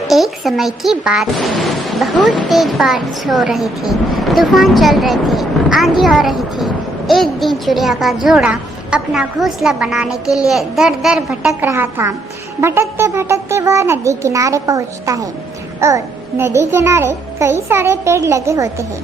एक समय की बात है। बहुत तेज बारिश हो रही थी, तूफान चल रहे थे, आंधी आ रही थी। एक दिन चिड़िया का जोड़ा अपना घोंसला बनाने के लिए दर दर भटक रहा था। भटकते भटकते वह नदी किनारे पहुंचता है और नदी किनारे कई सारे पेड़ लगे होते हैं।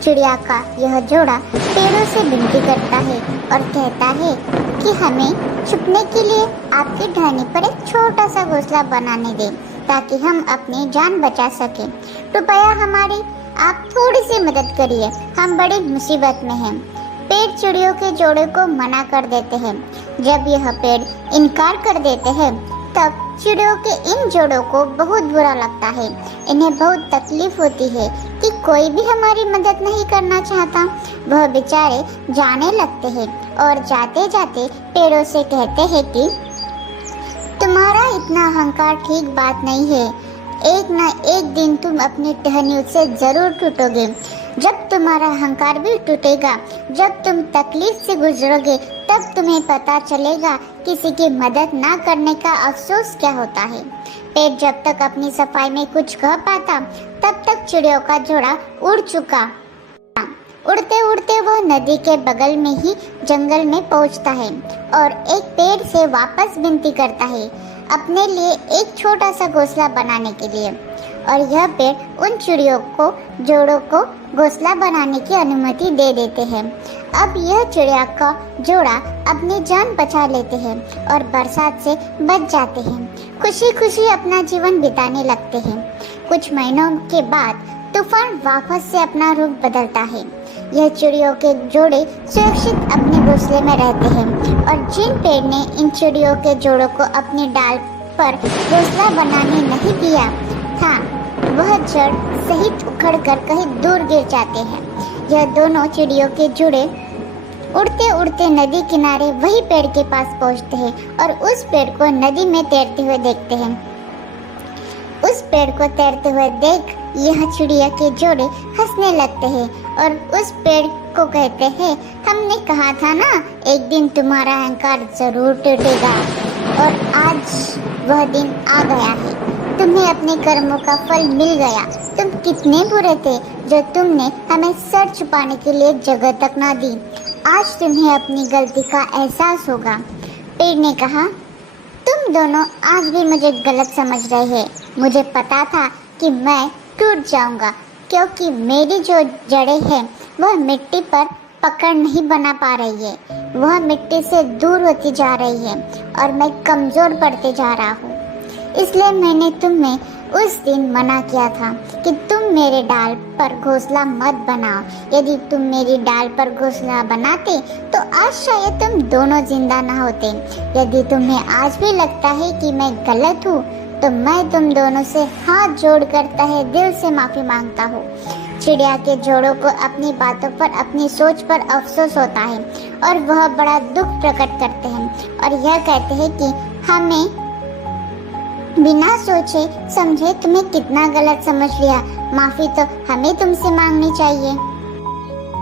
चिड़िया का यह जोड़ा पेड़ों से विनती करता है और कहता है कि हमें छुपने के लिए आपकी टहनी पर एक छोटा सा घोंसला बनाने दें ताकि हम अपनी जान बचा सकें। कृपया हमारी आप थोड़ी सी मदद करिए, हम बड़ी मुसीबत में हैं। पेड़ चिड़ियों के जोड़े को मना कर देते हैं। जब यह पेड़ इनकार कर देते हैं तब चिड़ियों के इन जोड़ों को बहुत बुरा लगता है। इन्हें बहुत तकलीफ होती है कि कोई भी हमारी मदद नहीं करना चाहता। वह बेचारे जाने लगते हैं और जाते जाते पेड़ों से कहते हैं कि तुम्हारा इतना अहंकार ठीक बात नहीं है। एक न एक दिन तुम अपनी टहनियों से जरूर टूटोगे। जब तुम्हारा अहंकार भी टूटेगा, जब तुम तकलीफ से गुजरोगे, तब तुम्हें पता चलेगा किसी की मदद ना करने का अफसोस क्या होता है। पेड़ जब तक अपनी सफाई में कुछ कह पाता, तब तक चिड़ियों का जोड़ा उड़ चुका। उड़ते उड़ते वह नदी के बगल में ही जंगल में पहुंचता है और एक पेड़ से वापस विनती करता है अपने लिए एक छोटा सा घोंसला बनाने के लिए। और यह पेड़ उन चिड़ियों को जोड़ों को घोंसला बनाने की अनुमति दे देते हैं। अब यह चिड़िया का जोड़ा अपनी जान बचा लेते हैं और बरसात से बच जाते हैं। खुशी खुशी अपना जीवन बिताने लगते हैं। कुछ महीनों के बाद तूफान वापस से अपना रूप बदलता है। यह चिड़ियों के जोड़े सुरक्षित अपने घोंसले में रहते हैं और जिन पेड़ ने इन चिड़ियों के जोड़ों को अपनी डाल पर घोंसला बनाने नहीं दिया था, वह जड़ सहित उखड़कर कहीं दूर गिर जाते हैं। यह दोनों चिड़ियों के जोड़े उड़ते उड़ते नदी किनारे वही पेड़ के पास पहुंचते हैं और उस पेड़ को नदी में तैरते हुए देखते हैं। उस पेड़ को तैरते हुए देख यह चिड़िया के जोड़े हंसने लगते हैं और उस पेड़ को कहते हैं, हमने कहा था ना, एक दिन तुम्हारा अहंकार जरूर टूटेगा। और आज वह दिन आ गया है। तुम्हें अपने कर्मों का फल मिल गया। तुम कितने बुरे थे जो तुमने हमें सर छुपाने के लिए जगह तक ना दी। आज तुम्हें अपनी गलती का एहसास होगा। पेड़ ने कहा, तुम दोनों आज भी मुझे गलत समझ रहे हैं। मुझे पता था कि मैं टूट जाऊंगा क्योंकि मेरी जो जड़ें हैं वह मिट्टी पर पकड़ नहीं बना पा रही है। वह मिट्टी से दूर होती जा रही है और मैं कमजोर पड़ते जा रहा हूँ। इसलिए मैंने तुम्हें उस दिन मना किया था कि तुम मेरे डाल पर घोंसला मत बनाओ। यदि तुम मेरी डाल पर घोंसला बनाते तो आज शायद तुम दोनों जिंदा ना होते। यदि तुम्हें आज भी लगता है कि मैं गलत हूँ तो मैं तुम दोनों से हाथ जोड़कर तहे दिल से माफी मांगता हूँ। चिड़िया के जोड़ों को अपनी बातों पर, अपनी सोच पर अफसोस होता है और वह बड़ा दुख प्रकट करते हैं और यह कहते हैं कि हमें बिना सोचे समझे तुम्हें कितना गलत समझ लिया। माफी तो हमें तुमसे मांगनी चाहिए।